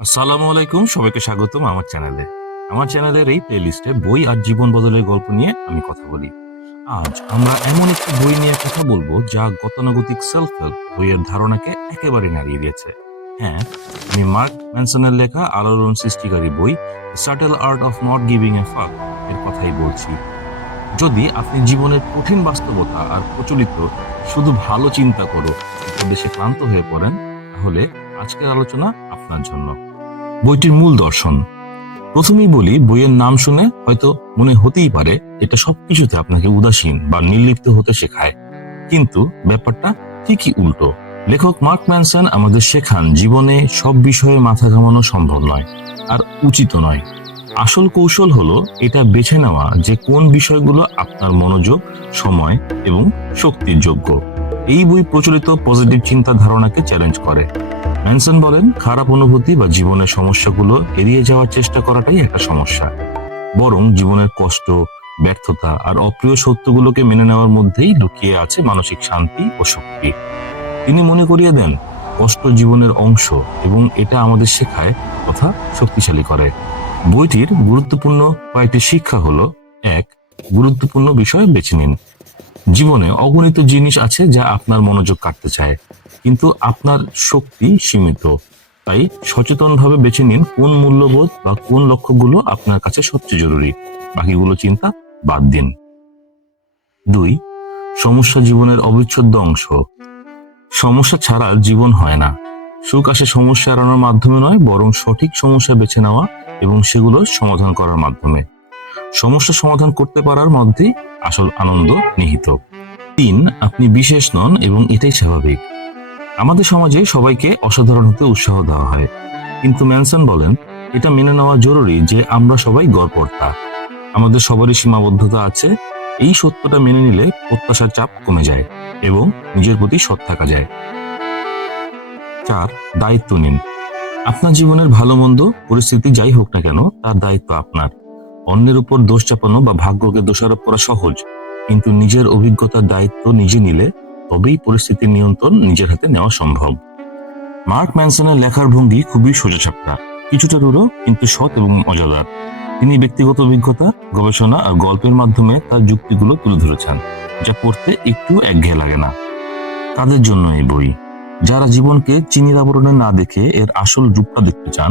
আসসালামু আলাইকুম, সবাইকে স্বাগতম আমার চ্যানেলে। আমার চ্যানেলের এই প্লেলিস্টে বই আর জীবন বদলের গল্প নিয়ে আমি কথা বলি। আজ আমরা এমন একটি বই নিয়ে কথা বলবো যা গতানুগতিক সেলফ হেল্প বইয়ের ধারণাকে একেবারে নাড়িয়ে দিয়েছে। হ্যাঁ, আমি মার্ক ম্যানসনের লেখা আলোড়ন সৃষ্টিকারী বই subtle art of not giving a ফাক এর কথাই বলছি। যদি আপনি জীবনের কঠিন বাস্তবতা আর প্রচলিত শুধু ভালো চিন্তা করো উপদেশে ক্লান্ত হয়ে পড়েন, তাহলে আজকের আলোচনা আপনার জন্য। বইটির মূল দর্শন। প্রথমেই বলি, বইয়ের নাম শুনে হয়তো মনে হতেই পারে এটা সবকিছুতে আপনাকে উদাসীন বা নির্লিপ্ত হতে শেখায়, কিন্তু ব্যাপারটা ঠিকই উল্টো। লেখক মার্ক ম্যানসন আমাদের শেখান জীবনে সব বিষয়ে মাথা ঘামানো সম্ভব নয়, আর উচিত নয়। আসল কৌশল হলো এটা বেছে নেওয়া যে কোন বিষয়গুলো আপনার মনোযোগ, সময় এবং শক্তির যোগ্য। এই বই প্রচলিত পজিটিভ চিন্তা ধারণাকে চ্যালেঞ্জ করে। ম্যানসন বলেন, খারাপ অনুভূতি বা জীবনের সমস্যাগুলো এড়িয়ে যাওয়ার চেষ্টা করাটাই একটা সমস্যা, বরং জীবনের কষ্ট, ব্যর্থতা আর অপ্রিয় সত্যগুলোকে মেনে নেওয়ার মধ্যেই লুকিয়ে আছে মানসিক শান্তি ও শক্তি। তিনি মনে করিয়ে দেন, কষ্ট জীবনের অংশ এবং এটা আমাদের শেখায় তথা শক্তিশালী করে। বইটির গুরুত্বপূর্ণ কয়েকটি শিক্ষা হলো: 1. গুরুত্বপূর্ণ বিষয় বেছে নিন। জীবনে অগণিত জিনিস আছে যা আপনার মনোযোগ কাটতে চায়, কিন্তু আপনার শক্তি সীমিত। তাই সচেতনভাবে বেছে নিন কোন মূল্যবোধ বা কোন লক্ষ্যগুলো আপনার কাছে সবচেয়ে জরুরি, বাকিগুলো চিন্তা বাদ দিন। 2. সমস্যা জীবনের অবিচ্ছেদ্য অংশ। সমস্যা ছাড়া জীবন হয় না। সুখ আসে সমস্যা এড়ানোর মাধ্যমে নয়, বরং সঠিক সমস্যা বেছে নেওয়া এবং সেগুলো সমাধান করার মাধ্যমে। সমস্যা সমাধান করতে পারার মধ্যেই আসল আনন্দ নিহিত। 3. আপনি বিশেষ নন এবং এটাই স্বাভাবিক। আমাদের সমাজে সবাইকে অসাধারণ হতে উৎসাহ দেওয়া হয়, কিন্তু ম্যানসন বলেন এটা মেনে নেওয়া জরুরি যে আমরা সবাই গড়পড়তা, আমাদের সবারই সীমাবদ্ধতা আছে। এই সত্যটা মেনে নিলে প্রত্যাশার চাপ কমে যায় এবং নিজের প্রতি সৎ থাকা যায়। 4. দায়িত্ব নিন। আপনার জীবনের ভালো মন্দ পরিস্থিতি যাই হোক না কেন, তার দায়িত্ব আপনার। অন্যের উপর দোষ চাপানো বা ভাগ্যকে দোষারোপ করা সহজ, কিন্তু নিজের অভিজ্ঞতার দায়িত্ব নিজে নিলে তবেই পরিস্থিতির নিয়ন্ত্রণ নিজের হাতে নেওয়া সম্ভব। মার্ক ম্যানসনের লেখার ভঙ্গি খুবই সোজাসাপটা, কিছুটা রূঢ় কিন্তু সৎ এবং মজাদার। তিনি ব্যক্তিগত অভিজ্ঞতা, গবেষণা আর গল্পের মাধ্যমে তার যুক্তিগুলো তুলে ধরেছেন, যা পড়তে একটু একঘেয়ে লাগে না। তাদের জন্য এই বই, যারা জীবনকে চিনির আবরণে না দেখে এর আসল রূপটা দেখতে চান,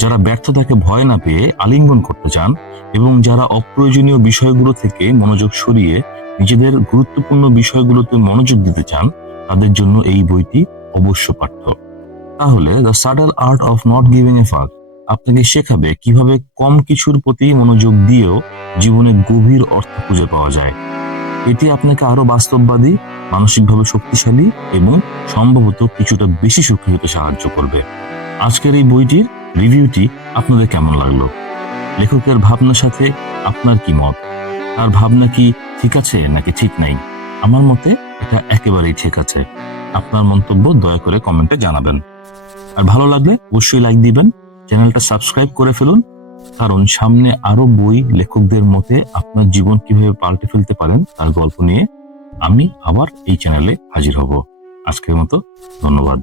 যারা ব্যর্থতাকে ভয় না পেয়ে আলিঙ্গন করতে চান এবং যারা অপ্রয়োজনীয় বিষয়গুলো থেকে মনোযোগ সরিয়ে নিজেদের গুরুত্বপূর্ণ বিষয়গুলোতে মনোযোগ দিতে চান, তাদের জন্য এই বইটি অবশ্য পাঠ্য। তাহলে the subtle art of not giving a ফাক আপনাকে শেখাবে কিভাবে কম কিছুর প্রতি মনোযোগ দিয়েও জীবনে গভীর অর্থ খুঁজে পাওয়া যায়। এটি আপনাকে আরো বাস্তববাদী, মানসিকভাবে শক্তিশালী এবং সম্ভবত কিছুটা বেশি সুখী হতে সাহায্য করবে। আজকের এই বইটির রিভিউটি আপনাদের কেমন লাগলো? লেখকের ভাবনার সাথে আপনার কি মত? তার ভাবনা কি ঠিক আছে নাকি ঠিক নাই? আমার মতে এটা একেবারেই ঠিক আছে। আপনার মন্তব্য দয়া করে কমেন্টে জানাবেন। আর ভালো লাগলে অবশ্যই লাইক দিবেন, চ্যানেলটা সাবস্ক্রাইব করে ফেলুন, কারণ সামনে আরো বই লেখকদের মতে আপনার জীবন কিভাবে পাল্টে ফেলতে পারেন তার গল্প নিয়ে আমি আবার এই চ্যানেলে হাজির হব। আজকের মতো ধন্যবাদ।